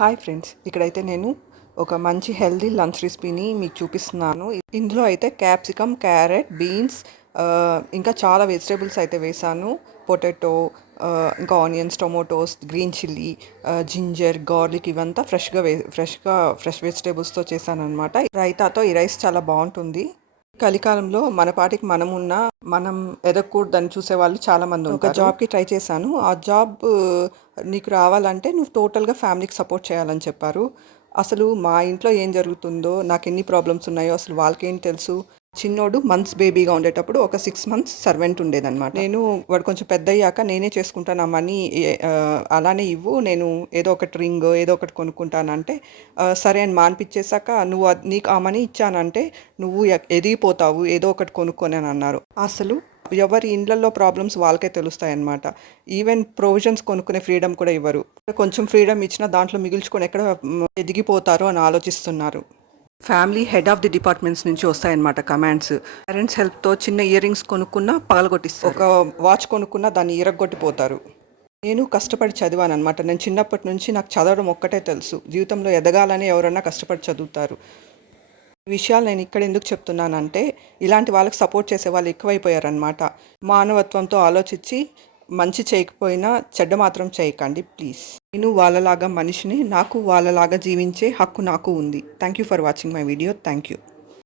Hi friends, ఇక్కడైతే నేను ఒక మంచి హెల్దీ లంచ్ రెసిపీని మీకు చూపిస్తున్నాను. ఇందులో అయితే క్యాప్సికమ్, క్యారెట్, బీన్స్, ఇంకా చాలా వెజిటేబుల్స్ అయితే వేసాను. పొటాటో, ఇంకా onions, tomatoes, green chilli, ginger, garlic ఇవంతా ఫ్రెష్ వెజిటేబుల్స్తో చేశాను అనమాట. రైతాతో ఈ రైస్ చాలా బాగుంటుంది. కలికాలంలో మన పాటికి మనం ఎదగకూడదని చూసేవాళ్ళు చాలామంది ఉంటారు. ఒక జాబ్కి ట్రై చేశాను. ఆ జాబ్ నీకు రావాలంటే నువ్వు టోటల్గా ఫ్యామిలీకి సపోర్ట్ చేయాలని చెప్పారు. అసలు మా ఇంట్లో ఏం జరుగుతుందో, నాకు ఎన్ని ప్రాబ్లమ్స్ ఉన్నాయో అసలు వాళ్ళకేం తెలుసు. చిన్నోడు మంత్స్ బేబీగా ఉండేటప్పుడు ఒక 6 months సర్వెంట్ ఉండేదన్నమాట. వాడు కొంచెం పెద్ద అయ్యాక నేనే చేసుకుంటాను, ఆ మనీ అలానే ఇవ్వు, నేను ఏదో ఒకటి రింగ్ ఏదో ఒకటి కొనుక్కుంటానంటే సరే అని మానిపించేశాక, నీకు ఆ మనీ ఇచ్చానంటే నువ్వు ఎదిగిపోతావు, ఏదో ఒకటి కొనుక్కొని అని అన్నారు. అసలు ఎవరి ఇండ్లలో ప్రాబ్లమ్స్ వాళ్ళకే తెలుస్తాయి అన్నమాట. ఈవెన్ ప్రొవిజన్స్ కొనుక్కునే ఫ్రీడమ్ కూడా ఇవ్వరు. కొంచెం ఫ్రీడమ్ ఇచ్చినా దాంట్లో మిగుల్చుకొని ఎక్కడ ఎదిగిపోతారో అని ఆలోచిస్తున్నారు. Family head of the departments నుంచి వస్తాయన్నమాట కమాండ్స్. పేరెంట్స్ హెల్ప్తో చిన్న ఇయర్ రింగ్స్ కొనుక్కున్నా పగలగొట్టిస్తారు, ఒక వాచ్ కొనుక్కున్నా దాన్ని ఇరగొట్టిపోతారు. నేను కష్టపడి చదివాను అనమాట. నేను చిన్నప్పటి నుంచి నాకు చదవడం ఒక్కటే తెలుసు. జీవితంలో ఎదగాలని ఎవరన్నా కష్టపడి చదువుతారు. ఈ విషయాలు నేను ఇక్కడ ఎందుకు చెప్తున్నానంటే, ఇలాంటి వాళ్ళకి సపోర్ట్ చేసే వాళ్ళు ఎక్కువైపోయారనమాట. మానవత్వంతో ఆలోచించి మంచి చేయకపోయినా చెడ్డ మాత్రం చేయకండి ప్లీజ్. నేను వాళ్ళలాగా మనిషిని, నాకు వాళ్ళలాగా జీవించే హక్కు నాకు ఉంది. Thank you for watching my video. Thank you.